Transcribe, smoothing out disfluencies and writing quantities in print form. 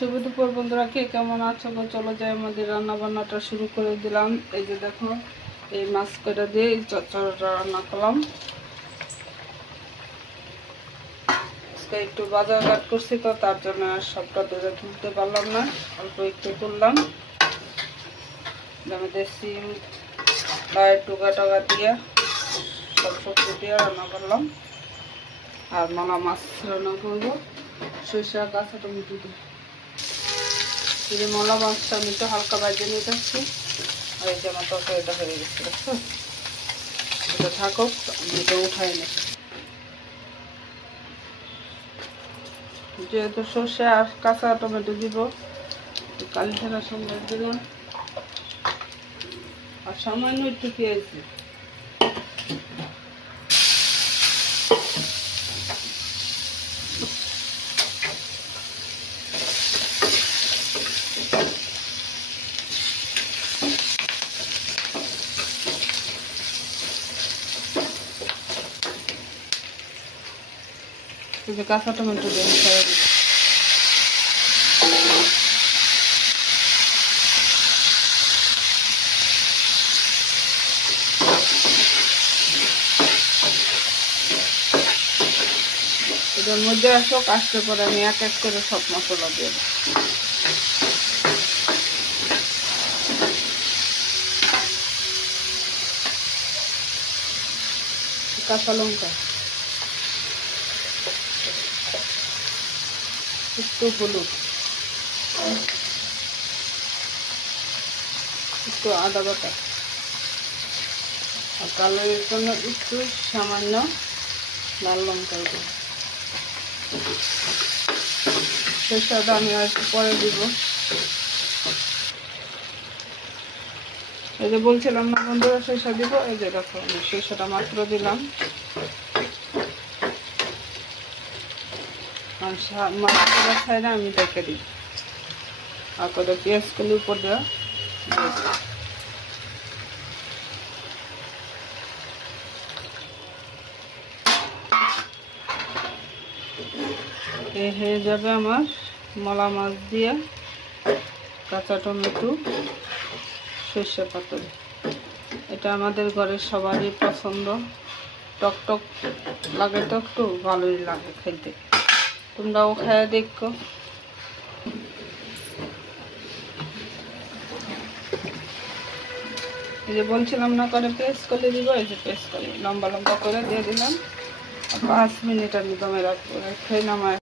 শুভ দুপুর বন্ধুরা, কে কেমন আছো? চলো যাই আমাদের রান্না বান্নাটা শুরু করে দিলাম। এই যে দেখো, এই মাছ কটা দিয়ে এই চচ্চড়াটা রান্না করলাম। একটু বাজার ঘাট করছি তো, তার জন্য আর সবটা ধরে তুলতে পারলাম না, অল্প একটু তুললাম। আমাদের সিম লাইট টুকা টুকা দিয়ে সব সবজি দিয়ে রান্না করলাম। আর মালা মাছ রান্না করবো সরিষা কাঁচা টমেটো দিয়ে। এই যে মলা মাছটা আমি একটু হালকা বাজিয়ে নিয়ে যাচ্ছি। আর এই যে আমার তরকারিটা হয়ে গেছে, দেখছো? এটা থাকুক, আমি এটা উঠাই নি। যেহেতু সর্ষে আর কাঁচা টমেটো দিব, কালি ছাড়া সঙ্গে দিলাম। আর সামান্য একটু পেঁয়াজ দিই। যে কাঁচা টমেটো দিয়ে মিশিয়ে দিই। এটার মধ্যে আসুক, আসতে পরে আমি এক এক করে সব মশলা দিয়ে দেবো। কাঁচা লঙ্কা, একটু হলুদ, একটু আদা বাটা, আর কালারের জন্য একটু সামান্য লাল লঙ্কা দেব। সরষেটা আমি আর একটু পরে দিব। এই যে বলছিলাম না বন্ধুরা, সরষে দিব। এই যে দেখো, আমি সরষেটা মাত্র দিলাম। মাছটা ছাইলে আমি দেখে দিই। আর কত পেঁয়াজ কলি উপর দেওয়া। এই হয়ে যাবে আমার মলা মাছ দিয়ে কাঁচা টমেটো সরষে পাতুরি। এটা আমাদের ঘরের সবারই পছন্দ। টক টক লাগে তো, একটু ভালোই লাগে খেতে। তোমরাও খেয়ে দেখো। এই যে বলছিলাম না করে পেস্ট করে দিব, এই যে পেস্ট করে লম্বা লম্বা করে দিয়ে দিলাম। 5 মিনিট আমি দমে রাখবো, খেয়ে নামায়